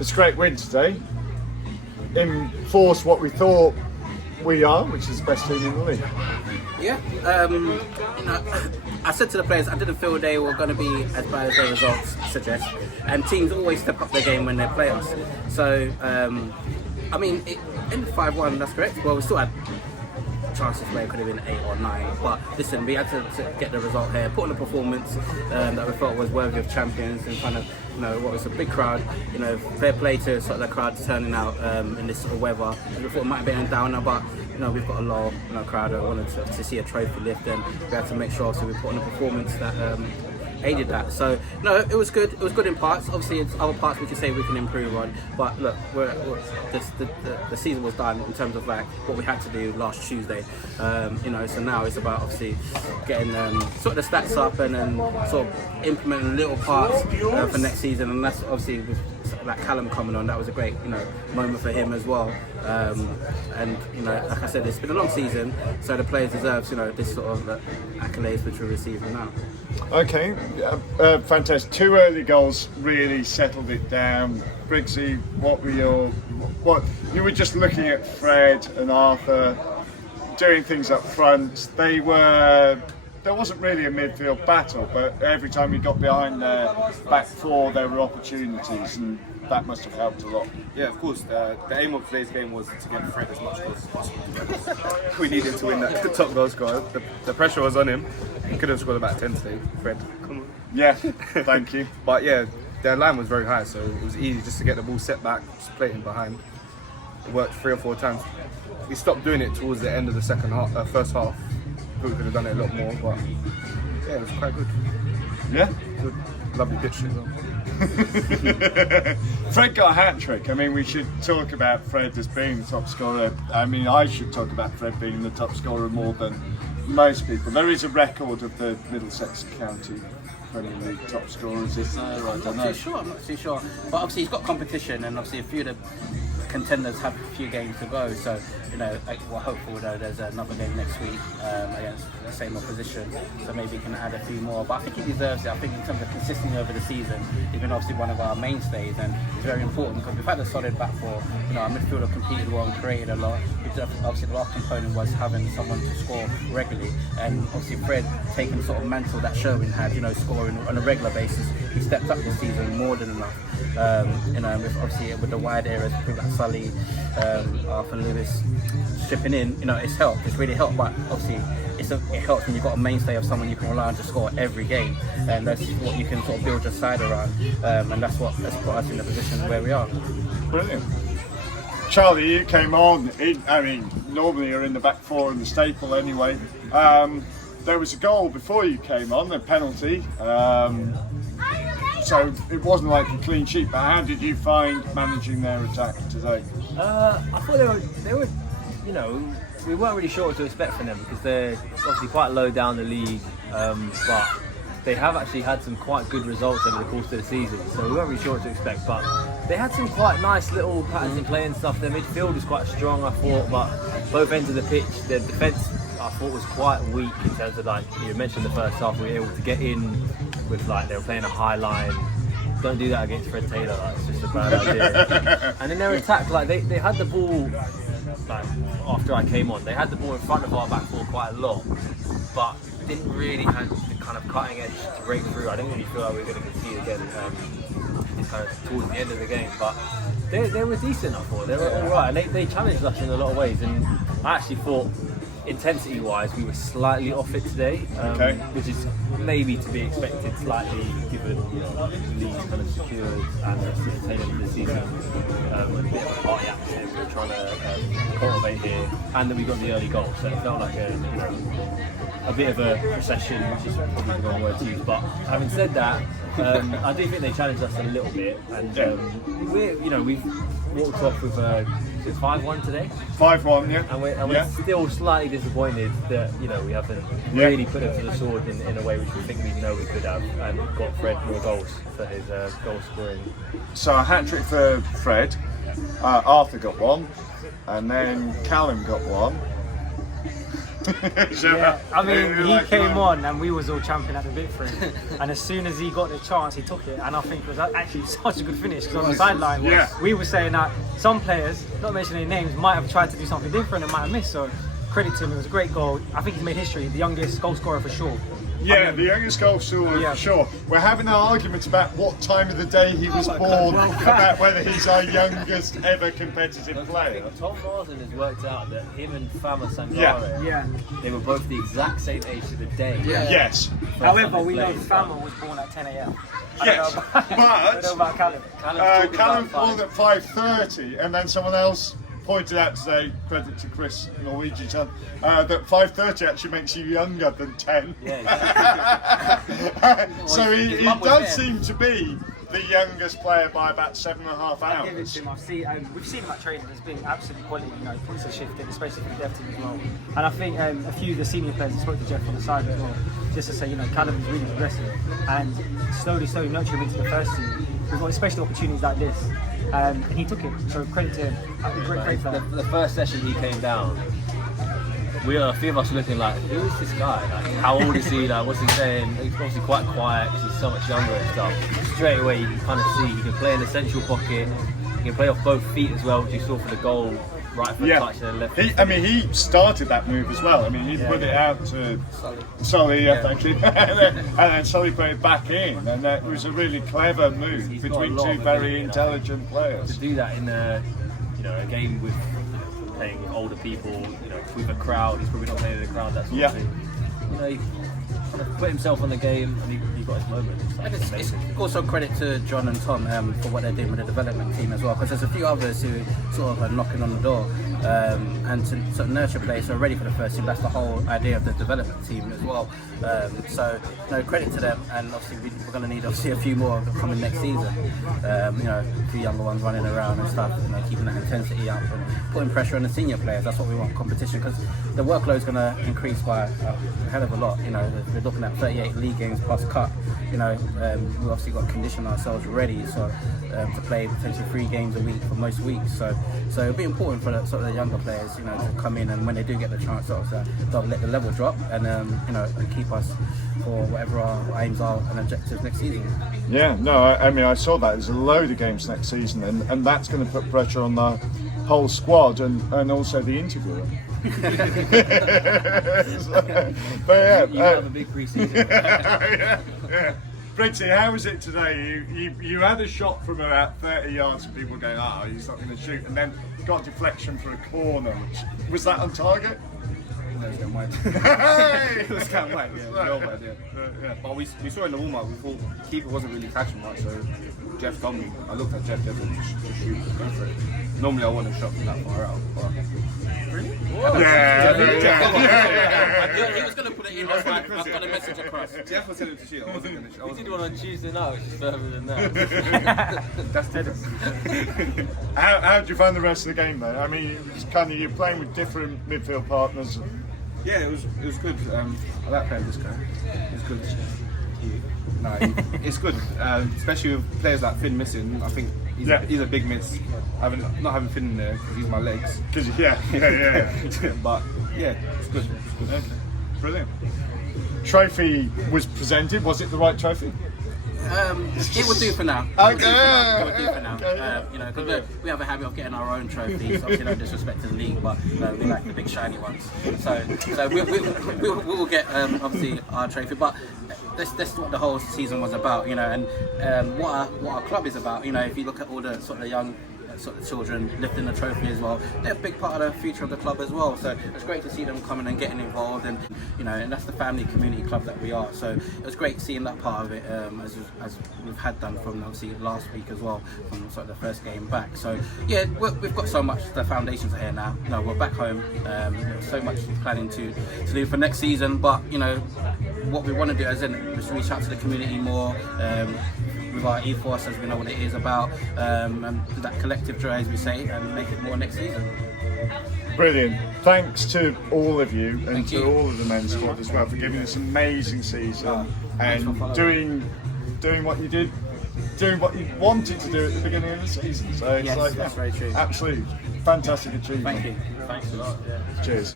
It's a great win today. Enforce what we thought we are, which is the best team in the league. Yeah, I said to the players I didn't feel they were going to be as bad as their results suggest, and teams always step up their game when they play us. So, I mean, it ended 5-1, that's correct. Well, we still had chances where it could have been 8 or 9, but listen, we had to get the result here, put on a performance that we felt was worthy of champions, and kind of, what was a big crowd, fair play to sort of the crowd turning out in this sort of weather. We thought it might have been a downer, but we've got a loyal crowd that wanted to see a trophy lift, and we had to make sure so we put on a performance that aided that. So no, it was good. It was good in parts. Obviously, it's other parts we can say we can improve on. But look, the season was done in terms of like what we had to do last Tuesday. So now it's about obviously getting sort of the stats up and then sort of implementing little parts for next season. And that's obviously with like Callum coming on, that was a great moment for him as well. And like I said, it's been a long season, so the players deserve this sort of accolades which we're receiving now. Okay, fantastic. 2 early goals really settled it down. Briggsy, what you were just looking at Fred and Arthur doing things up front. There wasn't really a midfield battle, but every time you got behind their back four, there were opportunities, and that must have helped a lot. Yeah, of course. The aim of today's game was to get Fred as much goals as possible. We needed to win that top goal scorer. The pressure was on him. He could have scored about 10 today. Fred, come on. Yeah, thank you. But yeah, their line was very high, so it was easy just to get the ball set back, just play it behind. It worked 3 or 4 times. We stopped doing it towards the end of the first half. We could have done it a lot more, but yeah, it was quite good. Yeah? Good. Lovely pitch as well. Fred got a hat-trick. I mean, we should talk about Fred as being the top scorer. I mean, I should talk about Fred being the top scorer more than most people. There is a record of the Middlesex County Premier League top scorers, is there? I don't know. I'm not too sure. But obviously he's got competition, and obviously a few of the contenders have a few games to go, so we're hopeful there's another game next week against the same opposition, so maybe he can add a few more, but I think he deserves it. I think in terms of consistency over the season, he's been obviously one of our mainstays, and it's very important because we've had a solid back four. Our midfielder competed well and created a lot. Obviously the last component was having someone to score regularly, and obviously Fred taking sort of mantle that Sherwin had, scoring on a regular basis. He stepped up this season more than enough. With the wide areas, people like Sully, Arthur Lewis stripping in, it's helped. It's really helped. But obviously, it helps when you've got a mainstay of someone you can rely on to score every game, and that's what you can sort of build your side around. And that's put us in the position where we are. Brilliant. Charlie, you came on. Normally you're in the back four in the staple anyway. There was a goal before you came on, a penalty. So it wasn't like a clean sheet, but how did you find managing their attack today? I thought they were, we weren't really sure what to expect from them because they're obviously quite low down the league, but they have actually had some quite good results over the course of the season, so we weren't really sure what to expect, but they had some quite nice little patterns in play and stuff. Their midfield was quite strong, I thought, but both ends of the pitch, their defence I thought was quite weak in terms of, like you mentioned, the first half we were able to get in with, like, they were playing a high line. Don't do that against Fred Taylor, that's just a bad idea. And then their attack, like they had the ball, like after I came on, they had the ball in front of our back four quite a lot, but didn't really have the kind of cutting edge to break through. I didn't really feel like we were going to concede again kind of towards the end of the game, but they were decent, I thought. They were alright, and they challenged us in a lot of ways, and I actually thought intensity-wise we were slightly off it today, which is maybe to be expected slightly given the league kind of secured and the tail end of the season, a bit of a party atmosphere we were trying to cultivate here, and that we got the early goal, so it felt like a bit of a procession, which is probably the wrong word to use, but having said that, I do think they challenged us a little bit, and we've walked off with 5-1 today. 5-1, yeah. And we're still slightly disappointed that we haven't really put it to the sword in a way which we think we know we could have, and got Fred more goals for his goal scoring. So a hat trick for Fred. Arthur got one, and then Callum got one. Yeah, I mean, he came on and we was all champing at the bit for him. And as soon as he got the chance, he took it. And I think it was actually such a good finish because on the sideline, we were saying that some players, not mentioning any names, might have tried to do something different and might have missed. So credit to him, it was a great goal. I think he's made history, the youngest goal scorer for sure. Yeah, the youngest goal scorer for sure. We're having an argument about what time of the day he was born, about whether he's our youngest ever competitive player. Tom Marsden has worked out that him and Fama Sangare, they were both the exact same age to the day. Yes. However, we know Fama was born at 10 a.m. Yes, I don't know about Callum. Callum born at 5:30, and then someone else pointed out today, credit to Chris Norwegian, that 5:30 actually makes you younger than 10. Yeah, exactly. So he does seem to be the youngest player by about 7.5 I give it hours. to him. We've seen him at training. There's been absolutely quality, puts a shift in, especially for the dev team as well. And I think a few of the senior players, I spoke to Geoff on the side as well, just to say, Callum is really progressing and slowly nurture him into the first team. We've got special opportunities like this. And he took it, so credit to him. Great player. The first session he came down, a few of us were looking like, who is this guy? Like, how old is he? Like, what's he saying? He's obviously quite quiet because he's so much younger and stuff. Straight away, you can kind of see he can play in the central pocket. He can play off both feet as well, which you saw for the goal. Right foot touch and left. He started that move as well. He put it out to Sully, thank you, and then Sully put it back in, and it was a really clever move between two very intelligent players. To do that in a game with playing older people, with a crowd, he's probably not playing in a crowd. That sort of thing. He kind of put himself on the game, and he got his moment. And it's also credit to John and Tom for what they're doing with the development team as well, because there's a few others who sort of are knocking on the door and to sort of nurture players who are ready for the first team. That's the whole idea of the development team as well. So credit to them, and obviously we're going to need a few more coming next season. A few younger ones running around and stuff, keeping that intensity up and putting pressure on the senior players. That's what we want, competition, because the workload is going to increase by a hell of a lot. We're looking at 38 league games plus cup. We've obviously got to condition ourselves ready to play potentially 3 games a week for most weeks. So it'll be important for the younger players, to come in, and when they do get the chance, they'll let the level drop and and keep us for whatever our aims are and objectives next season. Yeah, no, I saw that. There's a load of games next season, and that's going to put pressure on the whole squad and also the interviewer. But you have a big pre-season. Briggsy, how was it today? You had a shot from about 30 yards and people going, he's not going to shoot, and then got a deflection for a corner. Was that on target? No, it was going wide. It was going wide, yeah. But we saw in the warm-up, we thought the keeper wasn't really catching much, so Geoff told me, I looked at Geoff, just shoot, go for it. Normally I want a shot from that far out, but... Really? Yeah. He was going to put it in, that's why I've got a message across. Geoff was telling him to shoot, I wasn't going to shoot. We did one on Tuesday night, which is further than that. That's Dennis. How did you find the rest of the game, though? It was kind of, you're playing with different midfield partners. Yeah, it was good. I like playing this guy. It's good. No, it's good, especially with players like Finn missing. I think he's a big miss. Not having Finn in there because he's my legs. Yeah. But yeah, it's good. Okay. Brilliant. Trophy was presented. Was it the right trophy? It will do for now. Okay. It will do for now. Because we have a habit of getting our own trophies. Obviously, no disrespect to the league, but we like the big shiny ones. So we'll get obviously our trophy. But that's what the whole season was about, and what our club is about. If you look at all the sort of young children lifting the trophy as well, they're a big part of the future of the club as well. So it's great to see them coming and getting involved, and and that's the family community club that we are. So it was great seeing that part of it, as we've had done from obviously last week as well, from sort of the first game back. So yeah, we've got so much. The foundations are here now. We're back home. So much planning to do for next season, but what we want to do is just reach out to the community more. With our ethos, as we know what it is about, and that collective joy, as we say, and make it more next season. Brilliant. Thanks to all of you and to all of the men's squad as well for giving this amazing season and doing what you did, doing what you wanted to do at the beginning of the season. So it's that's very true. Absolutely fantastic achievement. Thank you. Thanks a lot. Yeah. Cheers.